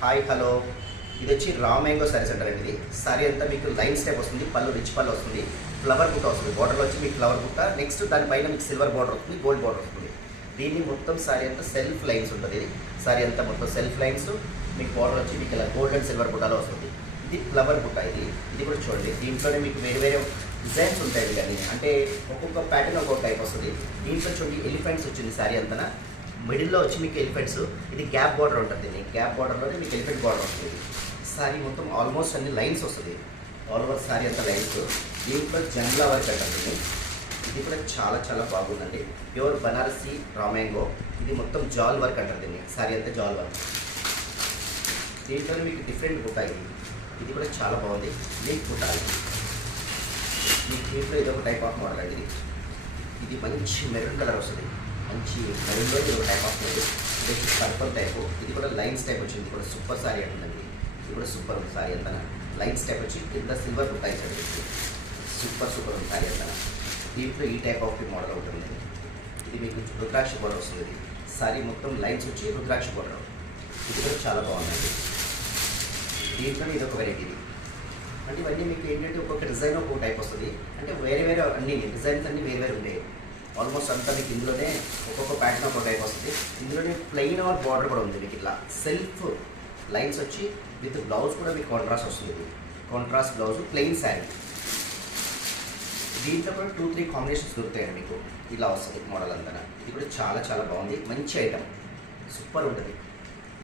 Hi hello, ఇది వచ్చి raw mango saris అంటారు. ఇది సారీ అంతా మీకు లైన్స్ టైప్ వస్తుంది, పళ్ళు రిచ్ పళ్ళు వస్తుంది, ఫ్లవర్ బుట్ట వస్తుంది. బోర్డర్లో వచ్చి మీకు ఫ్లవర్ బుట్ట, నెక్స్ట్ దానిపైన మీకు సిల్వర్ బోర్డర్ వస్తుంది, గోల్డ్ బోర్డర్ వస్తుంది. దీన్ని మొత్తం సారీ అంతా సెల్ఫ్ లైన్స్ ఉంటుంది. ఇది సారీ అంతా మొత్తం సెల్ఫ్ లైన్స్, మీకు బోర్డర్ వచ్చి మీకు ఇలా గోల్డ్ అండ్ సిల్వర్ బుట్టలో వస్తుంది. ఇది ఫ్లవర్ బుట్ట. ఇది కూడా చూడండి, దీంట్లోనే మీకు వేరే వేరే డిజైన్స్ ఉంటాయి. కానీ అంటే ఒక్కొక్క ప్యాటర్న్ ఒక్కొక్క టైప్ వస్తుంది. దీంట్లో చూడండి ఎలిఫెంట్స్ వచ్చింది సారీ అంతా. మిడిల్లో వచ్చి మీకు ఎలిఫెంట్స్, ఇది గ్యాప్ బార్డర్ ఉంటుంది. గ్యాప్ బార్డర్లోనే మీకు ఎలిఫెంట్ బార్డర్ వస్తుంది. సారీ మొత్తం ఆల్మోస్ట్ అన్ని లైన్స్ వస్తుంది, ఆల్ ఓవర్ సారీ అంతా లైన్స్. దీంట్లో జంగ్లా వర్క్ అంటుంది. ఇది కూడా చాలా చాలా బాగుందండి. Pure Banarasi raw mango. ఇది మొత్తం జాల్ వర్క్ అంటారు దీన్ని. సారీ అంతా జాల్ వర్క్. దీంట్లో మీకు డిఫరెంట్ బుట్ట. ఇది కూడా చాలా బాగుంది. లీక్ బుట్ట. మీకు దీంట్లో ఇది ఒక టైప్ ఆఫ్ మోడల్ అండి. ఇది మంచి మెరూన్ కలర్ వస్తుంది. మంచి మెరూన్లో ఇది ఒక టైప్ ఆఫ్ మోడల్. ఇది పర్పల్ టైపు. ఇది కూడా లైన్స్ టైప్ వచ్చింది. ఇది కూడా సూపర్ సారీ అంటుందండి. ఇది కూడా సూపర్ ఉంది సారీ అంతా. లైన్స్ టైప్ వచ్చి కింద సిల్వర్ బుట్ట ఇచ్చాడు. సూపర్ సూపర్ ఉంది సారీ అంతా. దీంట్లో ఈ టైప్ ఆఫ్ మోడల్ ఉంటుంది. ఇది మీకు రుద్రాక్ష బోర్డర్ వస్తుంది. సారీ మొత్తం లైన్స్ వచ్చి రుద్రాక్ష బోర్డర్. ఇది కూడా చాలా బాగుందండి. దీంట్లో ఇది ఒక వెరైటీ. అంటే ఇవన్నీ మీకు ఏంటంటే ఒక్కొక్క డిజైన్ ఒక్కొక్క టైప్ వస్తుంది. అంటే వేరే వేరే అన్ని డిజైన్స్ అన్నీ వేరే వేరే ఉంటాయి. ఆల్మోస్ట్ అంతా మీకు ఇందులోనే ఒక్కొక్క ప్యాటర్న్ ఒక్కొక్క టైప్ వస్తుంది. ఇందులోనే ప్లెయిన్ ఆర్ బార్డర్ కూడా ఉంది. మీకు ఇట్లా సెల్ఫ్ లైన్స్ వచ్చి విత్ బ్లౌజ్ కూడా మీకు కాంట్రాస్ట్ వస్తుంది. Contrast blouse, plain sari. దీంట్లో కూడా 2-3 కాంబినేషన్స్ దొరుకుతాయండి మీకు. ఇలా వస్తుంది మోడల్ అంతా. ఇది కూడా చాలా చాలా బాగుంది. మంచి ఐటమ్, సూపర్ ఉంటుంది.